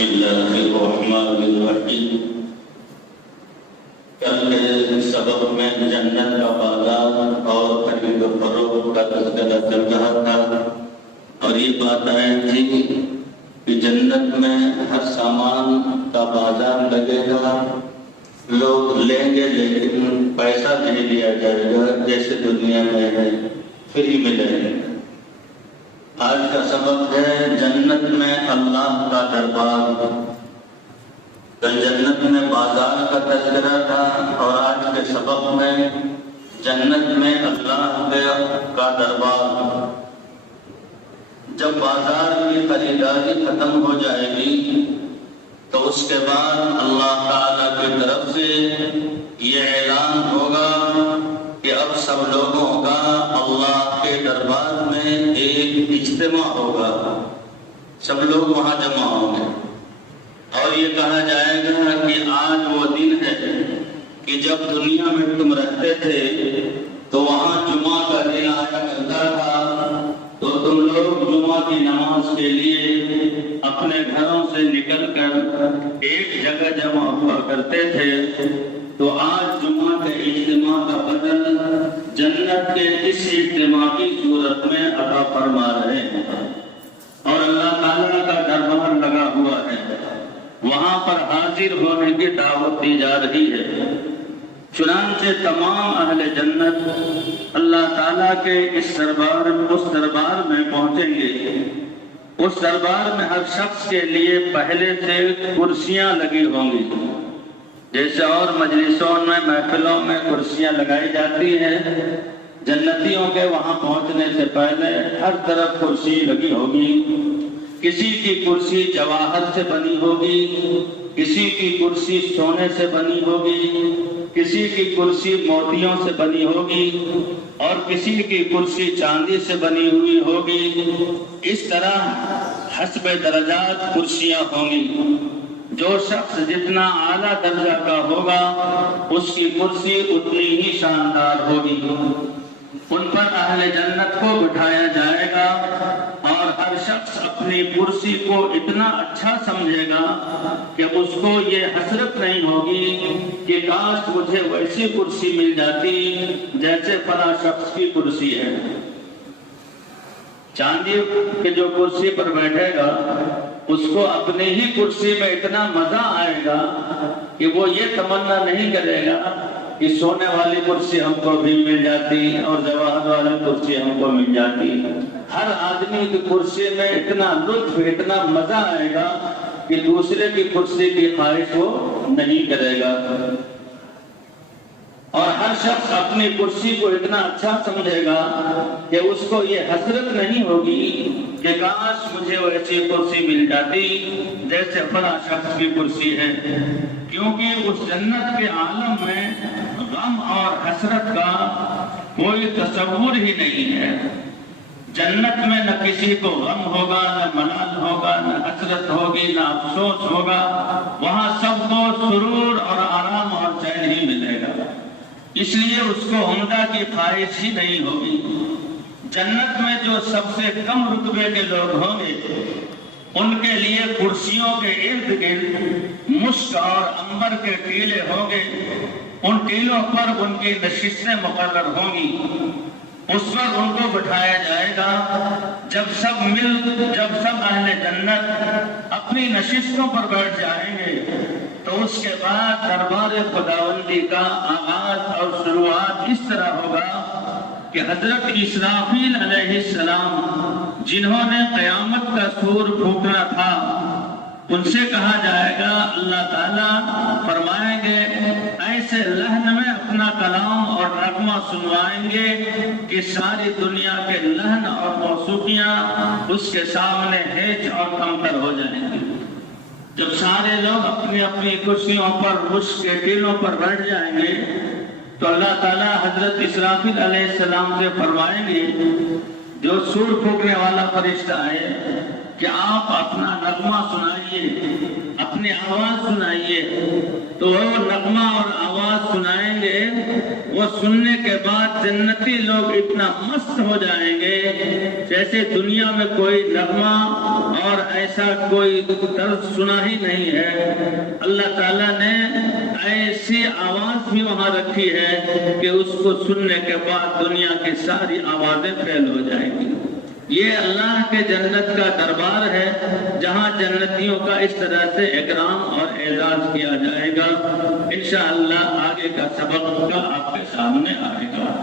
بسم اللہ الرحمن الرحیم۔ کل کے سبق میں جنت کا بازار اور خرید و فروخت کا تذکرہ چل رہا تھا، اور یہ بات آئی تھی کہ جنت میں ہر سامان کا بازار لگے گا، لوگ لیں گے لیکن پیسہ نہیں لیا جائے گا جیسے دنیا میں ہے، فری ملے گا۔ آج کا سبق ہے جنت میں اللہ کا دربار۔ کل جنت میں بازار کا تذکرہ تھا، اور آج کے سبق میں جنت میں اللہ کا دربار۔ جب بازار کی خریداری ختم ہو جائے گی تو اس کے بعد اللہ تعالیٰ کی طرف سے یہ اعلان ہوگا کہ اب سب لوگوں کا اللہ کے دربار میں ایک اجتماع ہوگا، سب لوگ وہاں جمع ہوں گے، اور یہ کہا جائے گا کہ آج وہ دن ہے کہ جب دنیا میں تم رہتے تھے تو وہاں جمعہ کا دن آیا کرتا تھا، تو تم لوگ جمعہ کی نماز کے لیے اپنے گھروں سے نکل کر ایک جگہ جمع ہوا کرتے تھے۔ تو آج جمعہ کے اجتماع کا بدل جنت کے اس اجتماع کی صورت میں عطا فرما رہے ہیں، اور اللہ تعالیٰ کا دربار لگا ہوا ہے، وہاں پر حاضر ہونے کی دعوت دی جا رہی ہے۔ چنانچہ تمام اہل جنت اللہ تعالیٰ کے اس دربار میں پہنچیں گے۔ اس دربار میں ہر شخص کے لیے پہلے سے کرسیاں لگی ہوں گی، جیسے اور مجلسوں میں محفلوں میں کرسیاں لگائی جاتی ہیں، جنتیوں کے وہاں پہنچنے سے پہلے ہر طرف کرسی لگی ہوگی۔ کسی کی کرسی جواہر سے بنی ہوگی، کسی کی کرسی سونے سے بنی ہوگی، کسی کی کرسی موتیوں سے بنی ہوگی، اور کسی کی کرسی چاندی سے بنی ہوئی ہوگی۔ اس طرح حسب درجات کرسیاں ہوں گی۔ جو شخص جتنا اعلیٰ درجہ کا ہوگا اس کی کرسی اتنی ہی شاندار ہوگی۔ ان پر اہل جنت کو بٹھایا جائے گا، اور ہر شخص اپنی کرسی کو اتنا اچھا سمجھے گا کہ اس کو یہ حسرت نہیں ہوگی کہ کاش مجھے ویسی کرسی مل جاتی جیسے فلاں شخص کی کرسی ہے۔ چاندی کے جو کرسی پر بیٹھے گا اس کو اپنی ہی کرسی میں اتنا مزہ آئے گا کہ وہ یہ تمنا نہیں کرے گا کہ سونے والی کرسی ہم کو بھی مل جاتی اور جواہر والی کرسی ہم کو مل جاتی۔ ہر آدمی کی کرسی میں اتنا لطف، اتنا مزہ آئے گا کہ دوسرے کی کرسی کی خواہش وہ نہیں کرے گا، اور ہر شخص اپنی کرسی کو اتنا اچھا سمجھے گا کہ اس کو یہ حسرت نہیں ہوگی کہ کاش مجھے ویسی کرسی مل جاتی جیسے فلاں شخص کی کرسی ہے، کیونکہ اس جنت کے عالم میں غم اور حسرت کا کوئی تصور ہی نہیں ہے۔ جنت میں نہ کسی کو غم ہوگا، نہ ملال ہوگا، نہ حسرت ہوگی، نہ افسوس ہوگا، وہاں سب کو سرور اور آرام اور چین ہی ملے گا، اس لیے اس کو عمدہ کی خواہش ہی نہیں ہوگی۔ جنت میں جو سب سے کم رتبے کے لوگ ہوں گے ان کے لیے کرسیوں کے ارد گرد مشک اور عنبر کے ٹیلے ہوں گے، ان ٹیلوں پر ان کی نشستیں مقرر ہوں گی، اس پر ان کو بٹھایا جائے گا۔ جب سب اہل جنت اپنی نشستوں پر بیٹھ جائیں گے تو اس کے بعد دربار خداوندی کا آغاز اور شروعات اس طرح ہوگا کہ حضرت اسرافیل علیہ السلام جنہوں نے قیامت کا سور پھونکنا تھا ان سے کہا جائے گا، اللہ تعالیٰ فرمائیں گے ایسے لحن میں اپنا کلام اور نغمہ سنوائیں گے کہ ساری دنیا کے لحن اور موسیقیاں اس کے سامنے ہیچ اور کمتر ہو جائیں گے۔ جب سارے لوگ اپنی اپنی کرسیوں پر مشک کے ٹیلوں پر بیٹھ جائیں گے تو اللہ تعالیٰ حضرت اسرافیل علیہ السلام سے فرمائیں گے، جو سور پھونکنے والا فرشتہ ہے، کہ آپ اپنا نغمہ سنائیے، اپنا اپنی آواز سنائیے، تو وہ نغمہ اور آواز سنائیں گے، وہ سننے کے بعد جنتی لوگ اتنا مست ہو جائیں گے جیسے دنیا میں کوئی نغمہ اور ایسا کوئی طرز سنا ہی نہیں ہے۔ اللہ تعالیٰ نے ایسی آواز بھی وہاں رکھی ہے کہ اس کو سننے کے بعد دنیا کی ساری آوازیں فیل ہو جائیں گی۔ یہ اللہ کے جنت کا دربار ہے جہاں جنتیوں کا اس طرح سے اکرام اور اعزاز کیا جائے گا۔ انشاءاللہ آگے کا سبق کا آپ کے سامنے آئے گا۔